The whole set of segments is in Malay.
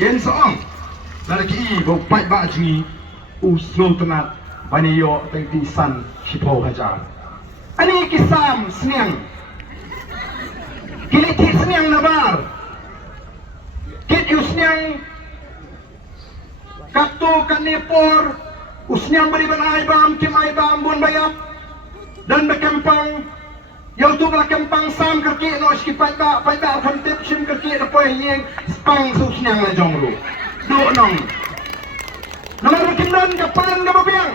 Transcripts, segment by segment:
Ken soong lagi bo pai ba ji uslo tenat bani yo teng ti san sipo hajar. Ani kisam sniang kili ti sniang nabar kit usniang kakto kanipor usniang bari ban aibam kim aibam bun bayap dan berkempang yang tu berkempang sam kerki no skipat ba pai ba kontep sim kerki na poy yeng spang usniang la jongru do nong nomor kinan kapan ka babiang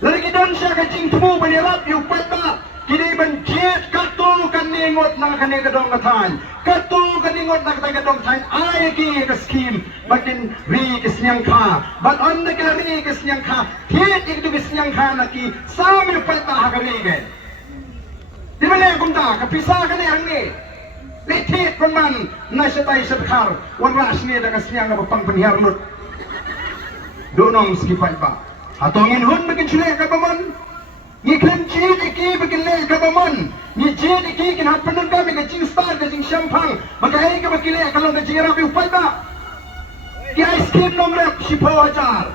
lagi kidan siya ka jing tumu banirap yu pai ba kini ban jet kakto kaningot na kaneng kadong katan kakto kaningot na katang kadong tain ay ki ka scheme bakin ri kisnyang ka but on the ri kisnyang ka jet itu kisnyang ka na ki sam yu pai ba ka ri ge di mana kumta kapisa ka ni ang ni litit man na siya tayo sa bakar wan ras ni da kisnyang ka pang panhiarnot do nong skipai ba atongin hun bakin chile ka baman ni kan jid iki bakin le ka baman ni jid iki kin hapanun ka me ka jing star ka jing champang maka ai ka bakile ka long ka jing rapi upai ba ki ai skim nom rap sipo ajar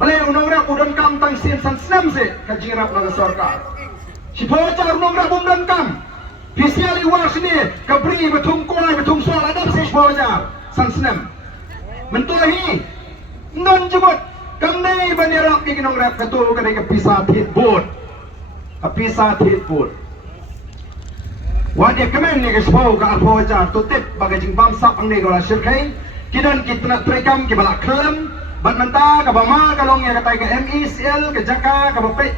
bale unong rap udan kam tang sim san snam se ka jing rap na sarkar sipo ajar nom rap udan kam pisiali was ni ka bri betung kuai betung soal ada se sipo ajar san snam mentulahi non jemut kami banyak ki kinong rap katu kadai ka pisat hit board wadi kemen ni ka spau ka apo ajar tu tip bagai jing bam sap ang ni gola sirkai kidan kitna trekam ki bala klam bat menta ka bama ka long ya katai ka MECL ka jaka ka bapet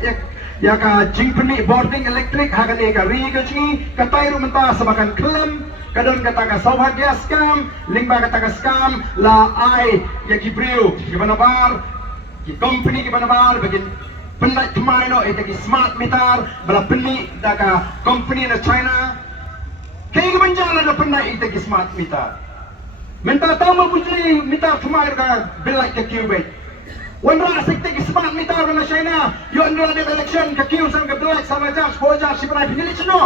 ya ka jing peni boarding electric ha ka ni ka ri ka jingi katai ru menta sabakan klam kadon kata ka saubhagya scam lingba kata ka scam la ai ya kibriu ki banabar ki company ki banabar bagin pendai thmai no eta ki smart meter bala penni da ka company na China kay ki banjala na pendai eta ki smart meter menta tama bujli meter thmai ka bilai ka cubit wan ra sekte ki smart meter na China yo andra de election ka kiu sang ka bilai sama jas foja si penai pinili chno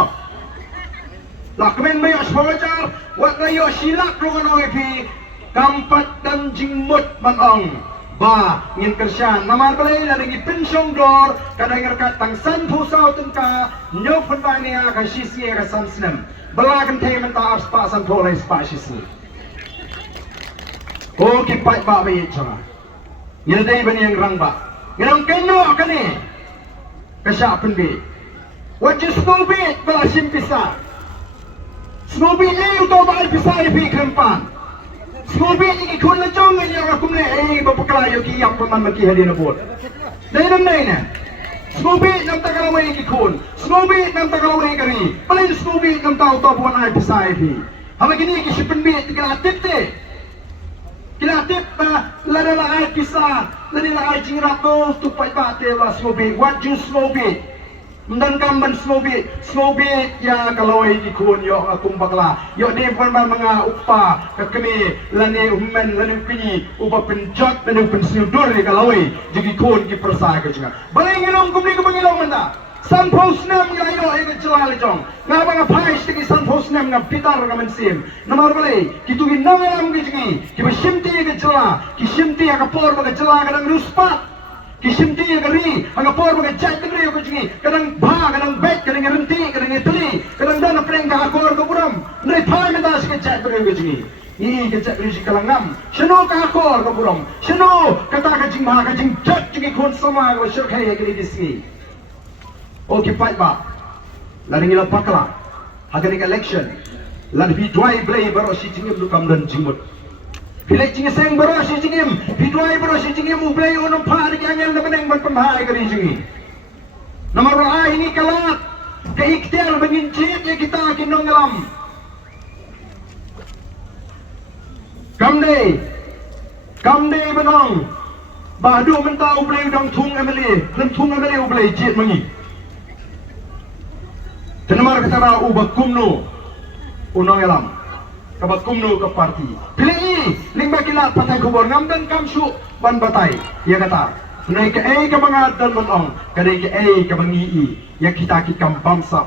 lakmen mayo spojar wat rayo silak rongan oipi kampat dan jingmut manong ba ngin kersyan namar balai la ngi pensiong dor kadang ngerkat tang san pusau tengka nyo penbania ka sisi ka san snem balakan te menta aspa san tolai spa sisi o ki pai ba ba changa ngil dai bani yang rang ba ngirang keno kani kasya penbi what you stupid bala simpisa Snowy leo to ba pisay pi krempan. Snowy ni kun na jong ni ra kumne bapaklayo ki yak man maki hali na bot. Dai nam nai na. Snowy nam tagalaway ki kun. Snowy nam tagalaway kari. Palin Snowy nam tao to buan ay pisay pi. Hama gini ki sipen bi tigalatip te. Kilatip la la ay pisa. La la ay jingrap to tupai ba te wa Snowy. What you Snowy? Dan kamban Snowy ya kalau di kun yo akum bakla yo ni pun mga upa kami lani ummen lani pini upa penjot lani pensiudur di kalau jadi kun ki persa ke juga balai ngilong kumni ke bangilong manda san post nam ya yo e celal jong nga bang phai sti san post nam nga pitar ka mensim namar balai kitu gi nangalam gi ji ki besimti ke cela ki simti ka por ba cela kadang ruspat kisimti ya kari ang apor mga chat kari ko jingi kadang ba kadang bet kadang renti kadang itli kadang dana preng ka akor ko buram nai phai me das ke chat kari ko jingi ni ke chat kari kalangam shino ka akor ko buram shino kata ka jing ma ka jing chat jingi kon sama ko shirkai ya kari disni okay pai ba laring ila pakla hagan election lan bi dwai blai baro si jingi lukam dan jingmut Pilih jingi seng baro si jingim, bidwai baro si jingim ublay unong pari kanyang na maneng magpamahai ka rin jingi. Namara ini kalat, kaiktiar mengincit ya kita kinong ngalam. Kamde benong, bahdu menta ublay udang tung emeli, lem tung emeli ublay jit mengi. Tenamar katara ubah kumno, unong ngalam. Kabat kumno ke parti. Pilih lingba kilat patay kubor ngamdan kamsu ban batay. Ya kata, naik ke ka mga dan manong, kadai ke ka mangi ya kita kit kam bangsa.